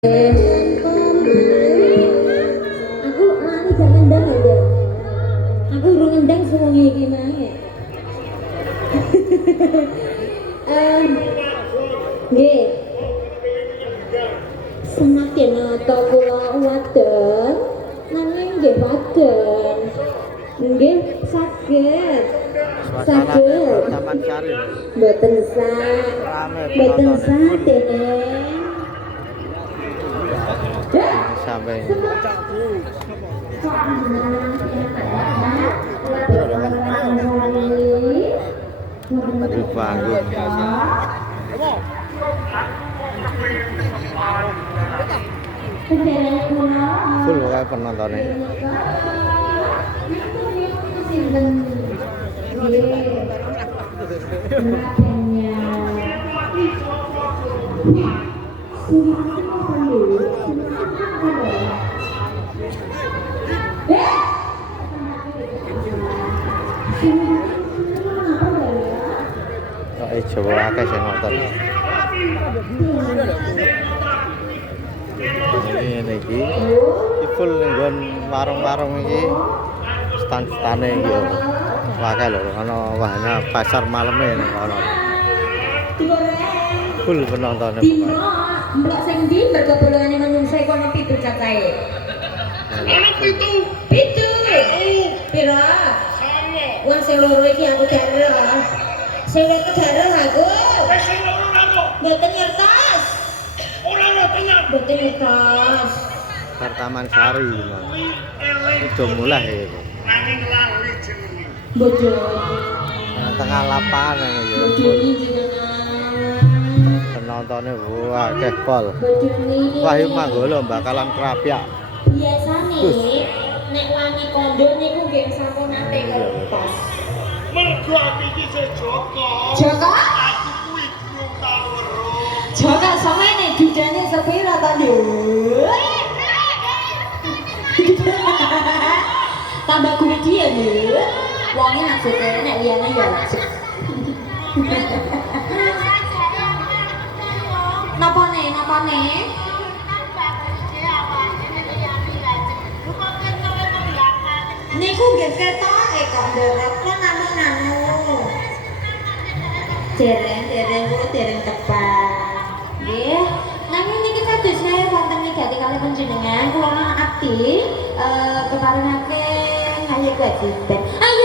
Aku lali gak ngendang ya, Dek. Aku urung ngendang sewengi iki mae. Nggih. Semakin nata kula wadon, nanging nggih wadon. Nggih saged. Saged. Taman Sari. Mboten sak. Mboten sak, Dek. Sampai di panggung full kayak penontonnya. Coba akeh sing nonton. Ini iki full nggon warung-warung iki stand-stane iki yo. Akeh lho ana wahana pasar maleme ono. Full penontonnya. Mbok sing ndi mergo bolongane manungsa iku ana 7 cacahe. Ana 7. 7. Pira? Wong sing loro iki aku gareng. Sing wis gareng aku. Wis sing loro lho. Mboten nyertas. Ora nyertas. Mboten nyertas. Taman Sari. Itu mulai itu. Nanging lali jenenge. Bojo. Tengah lapangan iki. Bojo iki jenengan. Penontonnya wah akeh pol. Bojo iki. Wahyu Manggolo bakalan kerapyak. Biasane nek wangi kondo niku nggih sampun nate kertas. Mergo aku iki Joko. Joko? Aku kuwi durung tau weruh. Joko samene dudane sepira ta, Nduk? Tambah kuwi dia, Nduk. Wonge maksudnya nek liyane ya langsung. Napa nih? Niku nggih ketoke kok nderek kok namung-namung. Dereng kula dereng tepat. Nggih. Nanging niki kadosne wonten ngedati kalih panjenengan kula abdi keparengake ngayi kewajiban. Ayo